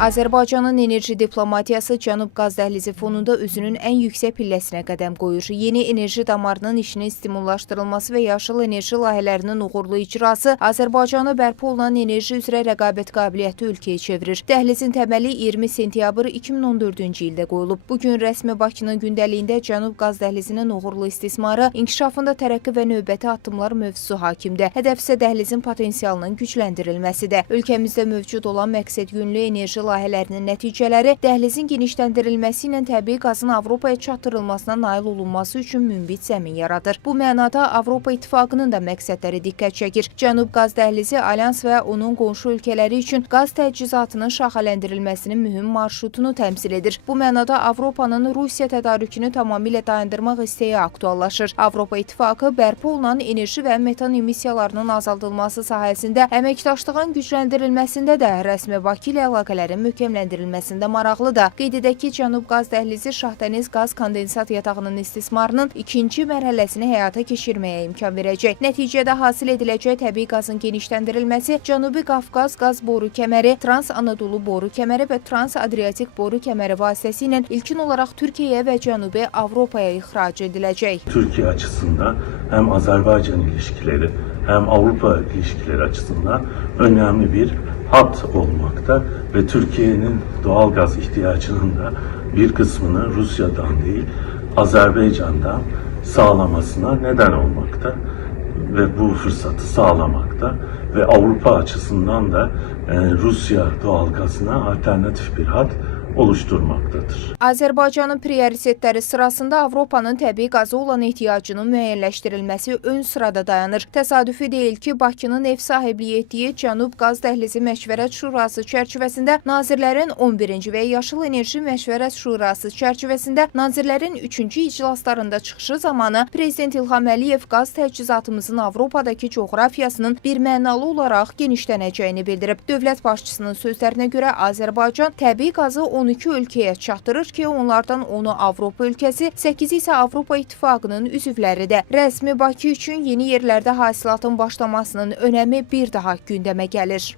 Azərbaycanın enerji diplomatiyası Cənub qaz dəhlizi fonunda özünün ən yüksək pilləsinə qədəm qoyur. Yeni enerji damarının işinin stimullaşdırılması və yaşıl enerji layihələrinin uğurlu icrası Azərbaycanı bərpa olunan enerji üzrə rəqabət qabiliyyətli ölkəyə çevirir. Dəhlizin təməli 20 sentyabr 2014-cü ildə qoyulub. Bugün rəsmi Bakının gündəliyində Cənub qaz dəhlizinin uğurlu istismarı, inkişafında tərəqqi və növbəti addımlar mövzusu hakimdir. Hədəf isə dəhlizin potensialının gücləndirilməsidir. Ölkəmizdə mövcud olan məqsəd yönlü enerji layihələrinin nəticələri dəhlizin genişləndirilməsi ilə təbii qazın Avropaya çatdırılmasına nail olunması üçün münbit zəmin yaradır. Bu mənada Avropa İttifaqının da məqsədləri diqqət çəkir. Cənub qaz dəhlizi Alyans və onun qonşu ölkələri üçün qaz təchizatının şaxələndirilməsinin mühüm marşrutunu təmsil edir. Bu mənada Avropanın Rusiya tədarükünü tamamilə dayandırmaq istəyi aktuallaşır. Avropa İttifaqı bərpa olunan enerji və metan emissiyalarının azaldılması sahəsində əməkdaşlığın gücləndirilməsində də rəsmi Bakı ilə əlaqələrin möhkəmləndirilməsində maraqlıdır. Qeyd edək ki, Cənub qaz dəhlizi Şahdəniz qaz kondensat yatağının istismarının ikinci mərhələsini həyata keçirməyə imkan verəcək. Nəticədə hasil ediləcək təbii qazın genişləndirilməsi Cənubi Qafqaz qaz boru kəməri, Trans-Anadolu boru kəməri və Trans-Adriatik boru kəməri vasitəsilə ilkin olaraq Türkiyəyə və Cənubi Avropaya ixrac ediləcək. Türkiye açısından hem Azerbaycan ilişkileri hem Avrupa ilişkileri açısından önemli bir hat olmakta ve Türkiye'nin doğal gaz ihtiyacının da bir kısmını Rusya'dan değil Azerbaycan'dan sağlamasına neden olmakta ve bu fırsatı sağlamakta ve Avrupa açısından da Rusya doğal gazına alternatif bir hat oluşturmaktadır. Azərbaycanın prioritetləri sırasında Avropanın təbii qaza olan ehtiyacının müəyyənləşdirilməsi ön sırada dayanır. Təsadüfi deyil ki, Bakının ev sahibliyi etdiyi Cənub qaz dəhlizi məşvərət şurası çərçivəsində nazirlərin 11-ci və Yaşıl Enerji Məşvərət Şurası çərçivəsində nazirlərin 3-cü iclaslarında çıxışı zamanı Prezident İlham Əliyev qaz təchizatımızın Avropadakı coğrafiyasının bir mənalı olaraq genişlənəcəyini bildirib. Dövlət başçısının sözlərinə görə Azərbaycan təbii qazı 12 ölkəyə çatdırır ki, onlardan 10-u Avropa ölkəsi, 8 isə Avropa İttifaqının üzvləridir. Rəsmi Bakı üçün yeni yerlərdə hasilatın başlamasının önəmi bir daha gündəmə gəlir.